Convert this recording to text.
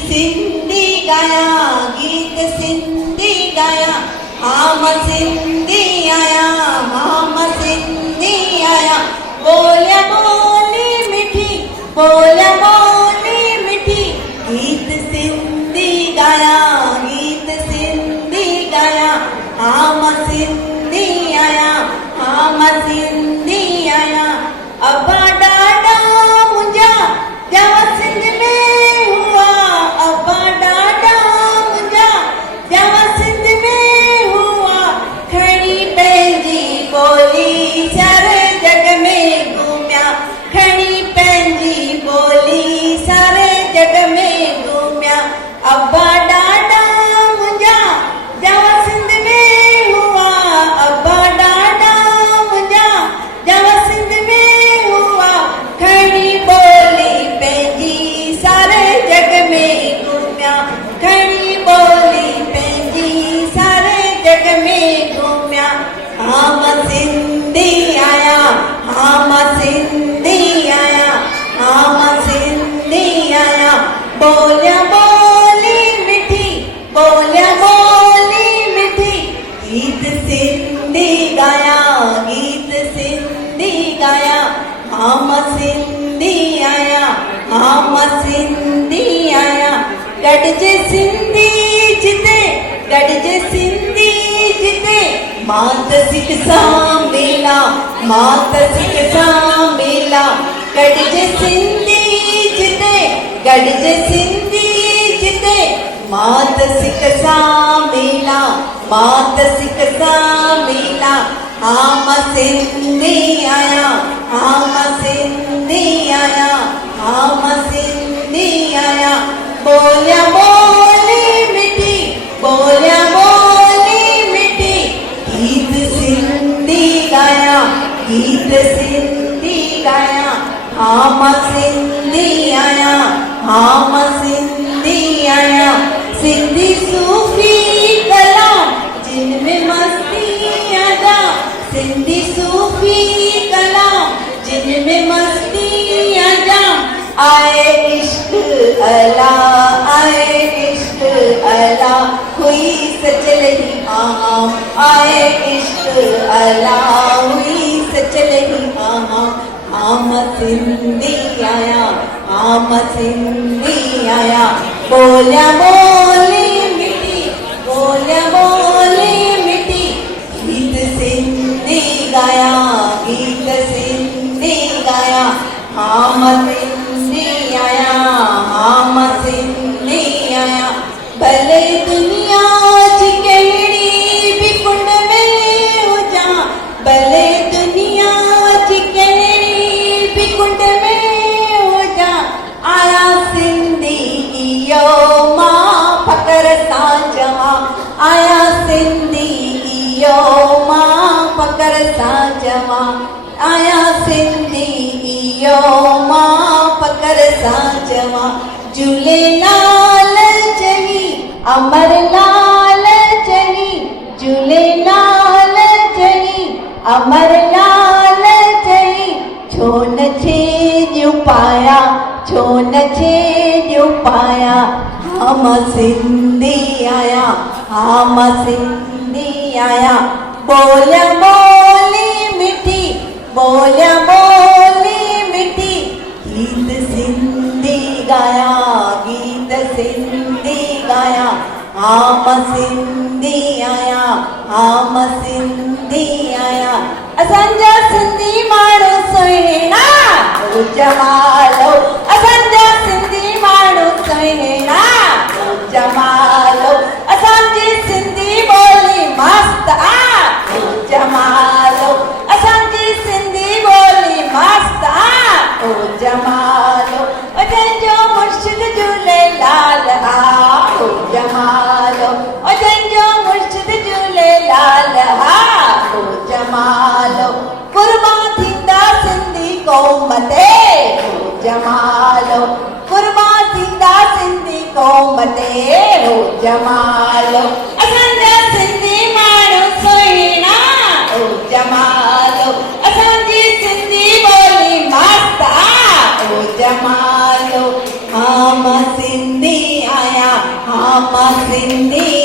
सिंधी गाया, गीत सिंधी गाया, हम सिंधी आया, हम सिंधी आया। बोलिया बोली मिठी, बोलिया बोली मिठी, गीत सिंधी गाया, गीत सिंधी गाया, हम सिंधी आया, हम सिंधी आया। अब्बा डाडा मुंहिंजा जवा सिंध में हुआ, अब्बा डाडा मुंहिंजा जवा सिंध में हुआ। खणी पंहिंजी ॿोली सारे जग में घुमिया, खणी पंहिंजी ॿोली सारे जग में घुमिया। अब्बा डाडा मुंहिंजा जवा सिंध में हुआ, अब्बा डाडा मुंहिंजा जवा सिंध में हुआ। खणी ॿोली पंहिंजी सारे जग में घुमिया, खणी ॿोली पंहिंजी सारे जग में घुमिया। हम सिंधी आया, हम सिंधी आया, हम सिंधी आया। बोलिया बोली मिठी, बोलिया बोली मिठी, गीत सिंधी गाया, गीत सिंधी गाया। हम सिंधी आया, हम सिंधी आया। गॾिजे सिंधी जिते, गॾिजे सिंधी जिते, मात सिक सां मेला, मात सिक सां मेला। गॾिजे सिंधी जिते, गॾिजे सिंधी जिते, मात सिक सां मेला, मात सिक सां मेला। हम सिंधी आया, हम सिंधी आया, हम सिंधी आया। बोलिया बोली मिठी, बोलिया बोली मिठी, गीत सिंधी गाया, गीत सिंधी गाया। हम सिंधी आया, हम सिंधी आया। सिंधी सूफी कलाम जिनमें मस्ती अदा, सिंधी सूफी कलाम जिनमें मस्ती अदा। आए इश्क अला, आए इश्क अला, हुई सचल ही आम। आए इश्क अला, हुई सचल ही आम। हम सिंधी आया, हम सिंधी आया। बोलिया बोली मिठी, बोलिया बोली मिठी, गीत सिंधी गाया, गीत सिंधी गाया। हम सिंधी आया, हम सिंधी आया। भले दुनिया जी कहिड़ी बि कुंड में हुजा, भले दुनिया जी कहिड़ी बि कुंड में हुजा। आया सिंधी इयो मां फ़ख़्र सां चवां, आया सिंधी इयो मां फ़ख़्र सां चवां। आया सिंधी इयो मां फ़ख़्र सां चवां। झूलेलाल चई, अमरलाल चई, झूलेलाल चई, अमरलाल चई। छो न छेॼ पाया, छो न छेॼ पाया। हम सिंधी आया, हम सिंधी आया। बोलिया बोली मिठी, बोलिया बोली मिठी, गीत सिंधी गाया, गीत सिंधी गाया। हम सिंधी आया, हम सिंधी आया। असांजा सिंधी माण्हू सुहिणा जमालो, असांजा सिंधी माण्हू सुहिणा जमालो। असांजी सिंधी ॿोली मस्त आ जमालो, असांजी सिंधी ॿोली मस्त आ जमालो। जंहिंजो मुर्शिद झूलेलाल आ जमालो, जंहिंजो मुर्शिद झूलेलाल आ जमालो। कुर्बा थींदा सिंधी क़ौम ते जमालो, कुर्बा थींदा सिंधी क़ौम ते जमालो। असांजा सिंधी माण्हू सुहिणा जमालो, असांजी सिंधी ॿोली मस्त आ जमालो। हम सिंधी हम सिंधी